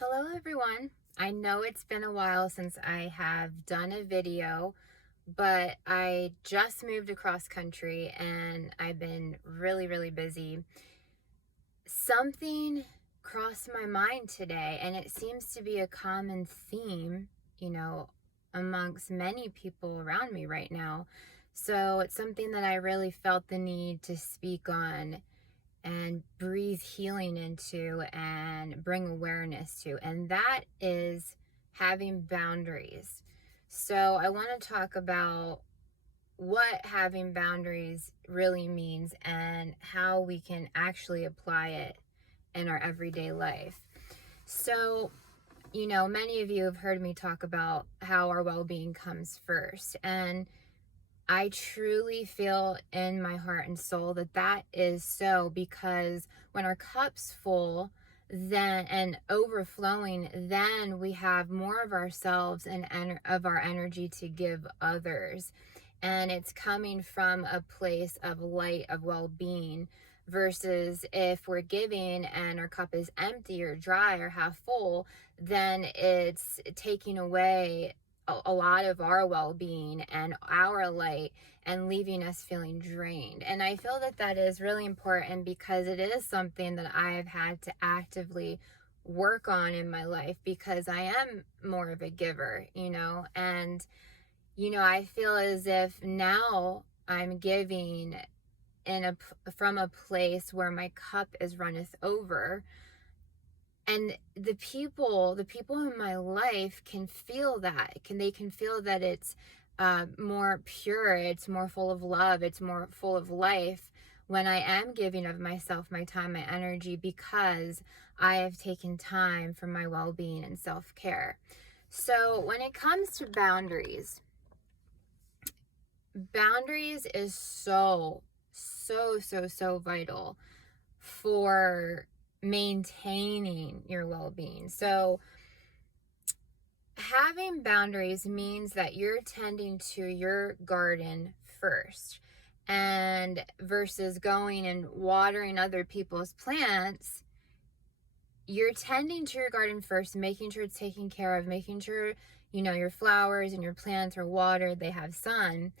Hello everyone. I know it's been a while since I have done a video, but I just moved across country and I've been really busy. Something crossed my mind today, and it seems to be a common theme, amongst many people around me right now. So it's something that I really felt the need to speak on and breathe healing into and bring awareness to. And that is having boundaries. So I want to talk about what having boundaries really means and how we can actually apply it in our everyday life. So, many of you have heard me talk about how our well being comes first. And I truly feel in my heart and soul that that is so, because when our cup's full, then and overflowing, then we have more of ourselves and of our energy to give others. And it's coming from a place of light, of well-being, versus if we're giving and our cup is empty or dry or half full, then it's taking away a lot of our well-being and our light and leaving us feeling drained. And I feel that that is really important because it is something that I've had to actively work on in my life, because I am more of a giver, and I feel as if now I'm giving from a place where my cup is runneth over, and the people in my life can feel that. They can feel that it's more pure, it's more full of love, it's more full of life when I am giving of myself, my time, my energy, because I have taken time for my well-being and self-care. So when it comes to boundaries is so vital for maintaining your well-being. So having boundaries means that you're tending to your garden first, and versus going and watering other people's plants, you're tending to your garden first, making sure it's taken care of, making sure your flowers and your plants are watered, they have sun.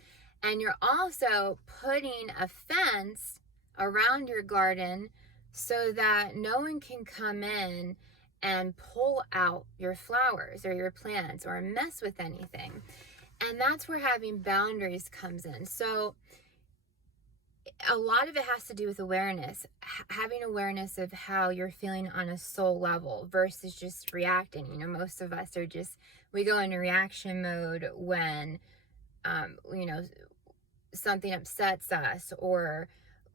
And you're also putting a fence around your garden so that no one can come in and pull out your flowers or your plants or mess with anything. And that's where having boundaries comes in. So a lot of it has to do with awareness, having awareness of how you're feeling on a soul level versus just reacting. Most of us we go into reaction mode when, something upsets us, or,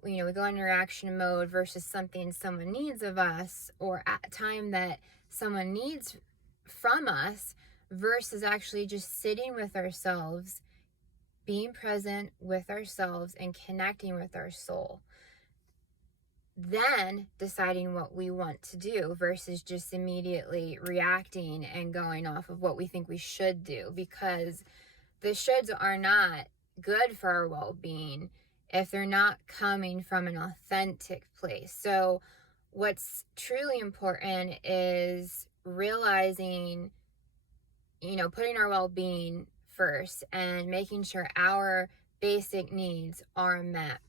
we go into reaction mode versus something someone needs of us, or at a time that someone needs from us, versus actually just sitting with ourselves, being present with ourselves and connecting with our soul, then deciding what we want to do versus just immediately reacting and going off of what we think we should do, because the shoulds are not good for our well-being if they're not coming from an authentic place. So what's truly important is realizing, putting our well-being first and making sure our basic needs are met,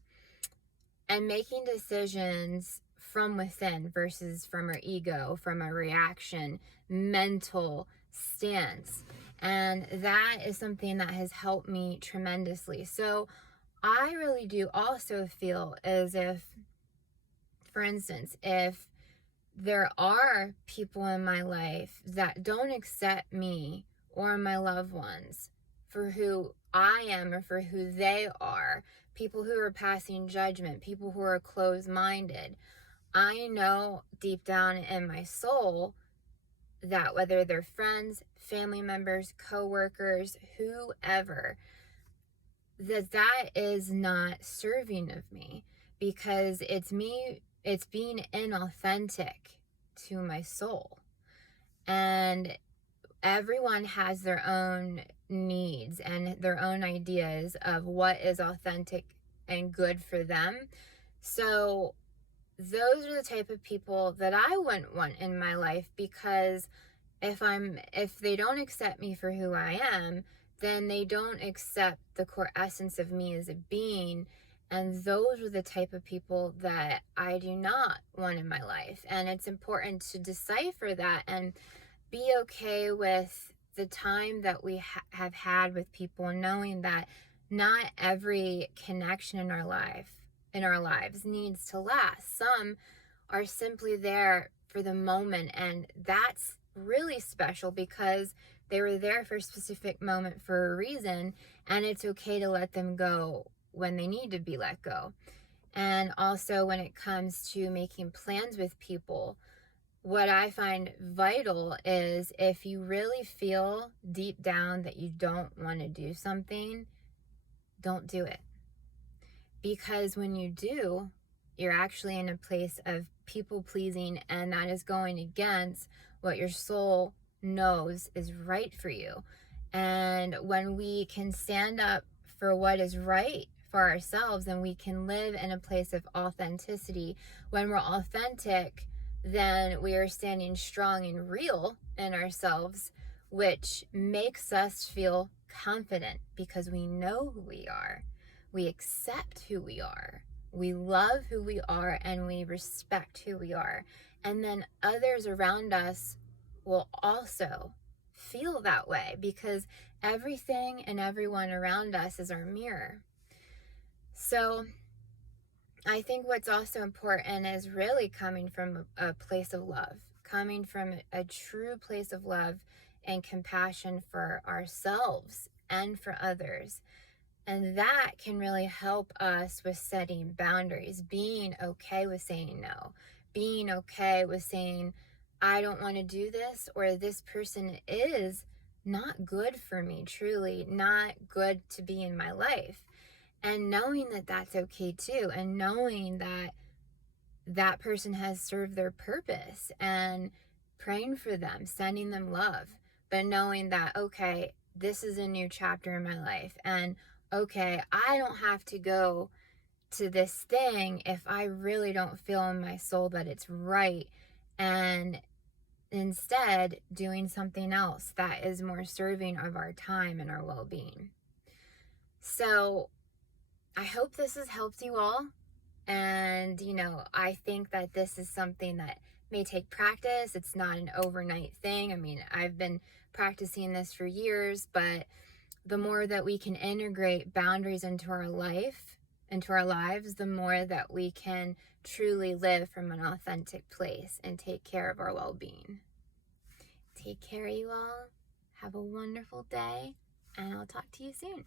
and making decisions from within versus from our ego, from a reaction mental stance. And that is something that has helped me tremendously. So I really do also feel as if, for instance, if there are people in my life that don't accept me or my loved ones for who I am or for who they are, people who are passing judgment, people who are closed-minded, I know deep down in my soul that whether they're friends, family members, co-workers, whoever, that is not serving of me, because it's being inauthentic to my soul. And everyone has their own needs and their own ideas of what is authentic and good for them. So those are the type of people that I wouldn't want in my life, because if they don't accept me for who I am, then they don't accept the core essence of me as a being. And those are the type of people that I do not want in my life. And it's important to decipher that and be okay with the time that we have had with people, knowing that not every connection in our lives needs to last. Some are simply there for the moment, and that's really special because they were there for a specific moment for a reason, and it's okay to let them go when they need to be let go. And also, when it comes to making plans with people, what I find vital is, if you really feel deep down that you don't want to do something, don't do it. Because when you do, you're actually in a place of people pleasing, and that is going against what your soul knows is right for you. And when we can stand up for what is right for ourselves, and we can live in a place of authenticity, when we're authentic, then we are standing strong and real in ourselves, which makes us feel confident because we know who we are. We accept who we are. We love who we are, and we respect who we are. And then others around us will also feel that way, because everything and everyone around us is our mirror. So I think what's also important is really coming from a place of love, coming from a true place of love and compassion for ourselves and for others. And that can really help us with setting boundaries, being okay with saying no, being okay with saying, I don't want to do this, or this person is not good for me, truly not good to be in my life. And knowing that that's okay too, and knowing that that person has served their purpose, and praying for them, sending them love, but knowing that, okay, this is a new chapter in my life, and okay, I don't have to go to this thing if I really don't feel in my soul that it's right, and instead doing something else that is more serving of our time and our well-being. So I hope this has helped you all. And, I think that this is something that may take practice. It's not an overnight thing. I mean, I've been practicing this for years, but the more that we can integrate boundaries into our lives, the more that we can truly live from an authentic place and take care of our well-being. Take care, you all. Have a wonderful day, and I'll talk to you soon.